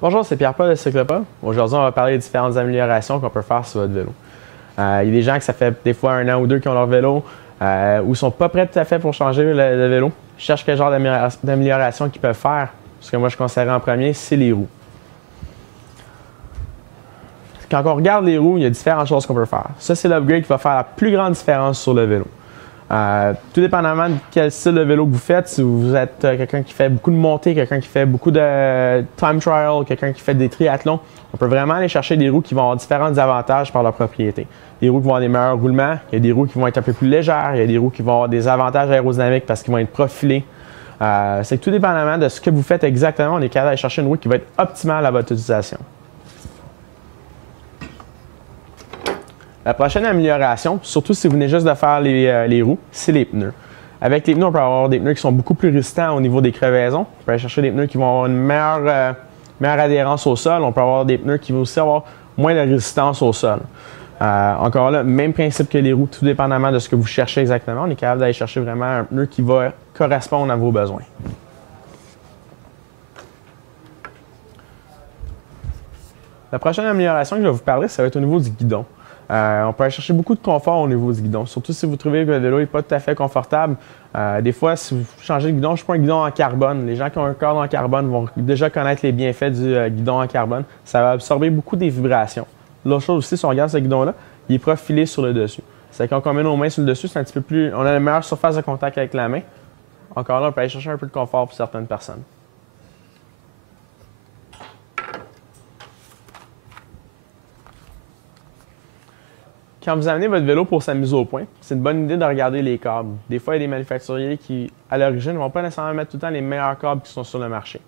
Bonjour, c'est Pierre-Paul de Cyclopop. Aujourd'hui, on va parler des différentes améliorations qu'on peut faire sur votre vélo. Il y a des gens que ça fait des fois 1 an ou 2 qui ont leur vélo ou ne sont pas prêts tout à fait pour changer le vélo. Je cherche quel genre d'amélioration qu'ils peuvent faire. Ce que moi, je conseillerais en premier, c'est les roues. Quand on regarde les roues, il y a différentes choses qu'on peut faire. Ça, c'est l'upgrade qui va faire la plus grande différence sur le vélo. Tout dépendamment de quel style de vélo que vous faites, si vous êtes quelqu'un qui fait beaucoup de montées, quelqu'un qui fait beaucoup de time trial, quelqu'un qui fait des triathlons, on peut vraiment aller chercher des roues qui vont avoir différents avantages par leur propriété. Des roues qui vont avoir des meilleurs roulements, il y a des roues qui vont être un peu plus légères, il y a des roues qui vont avoir des avantages aérodynamiques parce qu'ils vont être profilés. C'est que tout dépendamment de ce que vous faites exactement, on est capable d'aller chercher une roue qui va être optimale à votre utilisation. La prochaine amélioration, surtout si vous venez juste de faire les roues, c'est les pneus. Avec les pneus, on peut avoir des pneus qui sont beaucoup plus résistants au niveau des crevaisons. On peut aller chercher des pneus qui vont avoir une meilleure adhérence au sol. On peut avoir des pneus qui vont aussi avoir moins de résistance au sol. Encore là, même principe que les roues, tout dépendamment de ce que vous cherchez exactement. On est capable d'aller chercher vraiment un pneu qui va correspondre à vos besoins. La prochaine amélioration que je vais vous parler, ça va être au niveau du guidon. On peut aller chercher beaucoup de confort au niveau du guidon, surtout si vous trouvez que le vélo n'est pas tout à fait confortable. Des fois, si vous changez de guidon, je prends un guidon en carbone. Les gens qui ont un corps en carbone vont déjà connaître les bienfaits du guidon en carbone. Ça va absorber beaucoup des vibrations. L'autre chose aussi, si on regarde ce guidon-là, il est profilé sur le dessus. C'est quand on met nos mains sur le dessus, c'est un petit peu plus. On a une meilleure surface de contact avec la main. Encore là, on peut aller chercher un peu de confort pour certaines personnes. Quand vous amenez votre vélo pour sa mise au point, c'est une bonne idée de regarder les câbles. Des fois, il y a des manufacturiers qui, à l'origine, ne vont pas nécessairement mettre tout le temps les meilleurs câbles qui sont sur le marché.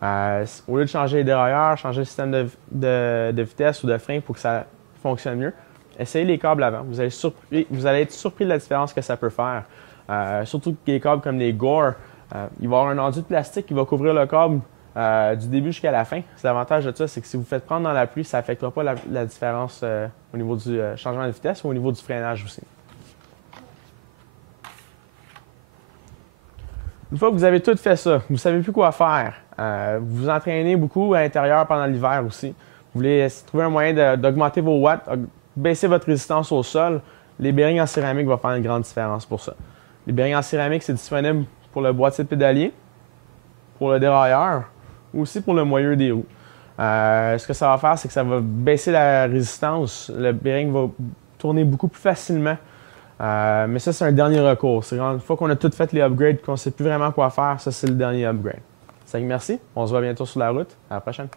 Au lieu de changer les dérailleurs, changer le système de vitesse ou de frein pour que ça fonctionne mieux, essayez les câbles avant. Vous allez être surpris de la différence que ça peut faire. Surtout les câbles comme les Gore, il va y avoir un enduit de plastique qui va couvrir le câble du début jusqu'à la fin. L'avantage de ça, c'est que si vous faites prendre dans la pluie, ça n'affectera pas la différence au niveau du changement de vitesse ou au niveau du freinage aussi. Une fois que vous avez tout fait ça, vous ne savez plus quoi faire. Vous vous entraînez beaucoup à l'intérieur pendant l'hiver aussi. Vous voulez trouver un moyen d'augmenter vos watts, baisser votre résistance au sol. Les bearings en céramique vont faire une grande différence pour ça. Les bearings en céramique, c'est disponible pour le boîtier de pédalier, pour le dérailleur, ou aussi pour le moyeu des roues. Ce que ça va faire, c'est que ça va baisser la résistance. Le bearing va tourner beaucoup plus facilement. Mais ça, c'est un dernier recours. Une fois qu'on a tout fait les upgrades, qu'on ne sait plus vraiment quoi faire, ça, c'est le dernier upgrade. Merci. On se voit bientôt sur la route. À la prochaine.